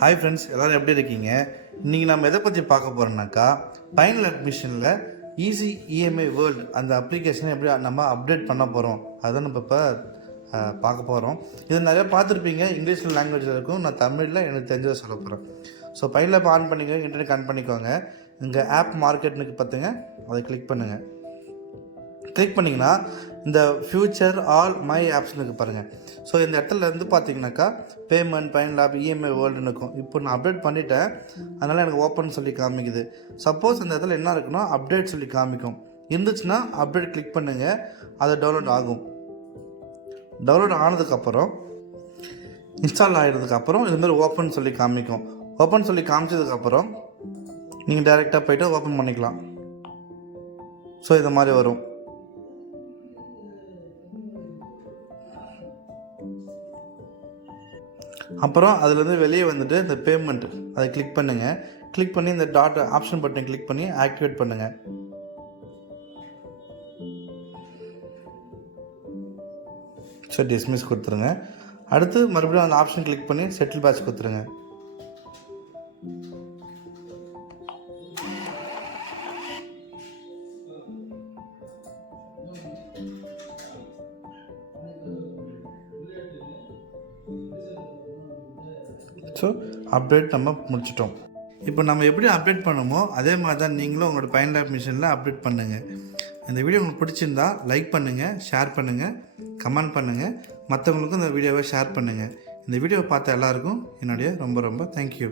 Hi friends, எல்லோரும் எப்படி இருக்கீங்க? இன்றைக்கி நம்ம எதை பற்றி பார்க்க போகிறோம்னாக்கா, ஃபைனல் அட்மிஷனில் ஈஸி இஎம்ஐ வேர்ல்டு அந்த அப்ளிகேஷனை எப்படி நம்ம அப்டேட் பண்ண போகிறோம், அதுதான் நம்ம இப்போ பார்க்க போகிறோம். இது நிறையா பார்த்துருப்பீங்க, இங்கிலீஷில் லாங்குவேஜில் இருக்கும். நான் தமிழில் எனக்கு தெரிஞ்சதை சொல்ல போகிறேன். ஸோ ஃபைனில் இப்போ ஆன் பண்ணிக்கோங்க, இன்டர்நெட் ஆன் பண்ணிக்கோங்க. இங்கே ஆப் மார்க்கெட்னுக்கு பார்த்துங்க, அதை கிளிக் பண்ணுங்கள். கிளிக் பண்ணிங்கன்னா இந்த ஃப்யூச்சர் ஆல் மை ஆப்ஸ்னுக்கு பாருங்கள். ஸோ இந்த இடத்துல இருந்து பார்த்தீங்கன்னாக்கா பேமெண்ட், ஃபைனல் ஆப், இஎம்ஐ வேர்ல்டுன்னு இருக்கும். இப்போ நான் அப்டேட் பண்ணிவிட்டேன், அதனால் எனக்கு ஓப்பன் சொல்லி காமிக்குது. சப்போஸ் இந்த இடத்துல என்ன இருக்குன்னா அப்டேட் சொல்லி காமிக்கும். இருந்துச்சுன்னா அப்டேட் கிளிக் பண்ணுங்கள், அது டவுன்லோட் ஆகும். டவுன்லோட் ஆனதுக்கப்புறம் இன்ஸ்டால் ஆகிடுறதுக்கப்புறம் இதுமாதிரி ஓப்பன் சொல்லி காமிக்கும். ஓப்பன் சொல்லி காமிச்சதுக்கப்புறம் நீங்கள் டைரெக்டாக போய்ட்டு ஓப்பன் பண்ணிக்கலாம். ஸோ இது மாதிரி வரும். அப்புறம் அதுலேருந்து வெளியே வந்துட்டு இந்த பேமெண்ட் அதை கிளிக் பண்ணுங்கள். கிளிக் பண்ணி இந்த டாட் ஆப்ஷன் பட்டன் கிளிக் பண்ணி ஆக்டிவேட் பண்ணுங்கள். ஸோ டிஸ்மிஸ் கொடுத்துருங்க. அடுத்து மறுபடியும் அந்த ஆப்ஷன் கிளிக் பண்ணி செட்டில் பேட்ச் கொடுத்துருங்க. ஸோ அப்டேட் நம்ம முடிச்சிட்டோம். இப்போ நம்ம எப்படி அப்டேட் பண்ணுமோ அதே மாதிரி தான் நீங்களும் உங்களோட ஃபைனல் அட்மிஷனில் அப்டேட் பண்ணுங்கள். இந்த வீடியோ உங்களுக்கு பிடிச்சிருந்தா லைக் பண்ணுங்கள், ஷேர் பண்ணுங்கள், கமெண்ட் பண்ணுங்கள். மற்றவங்களுக்கும் இந்த வீடியோவை ஷேர் பண்ணுங்கள். இந்த வீடியோவை பார்த்த எல்லாருக்கும் என்னுடைய ரொம்ப ரொம்ப தேங்க்யூ.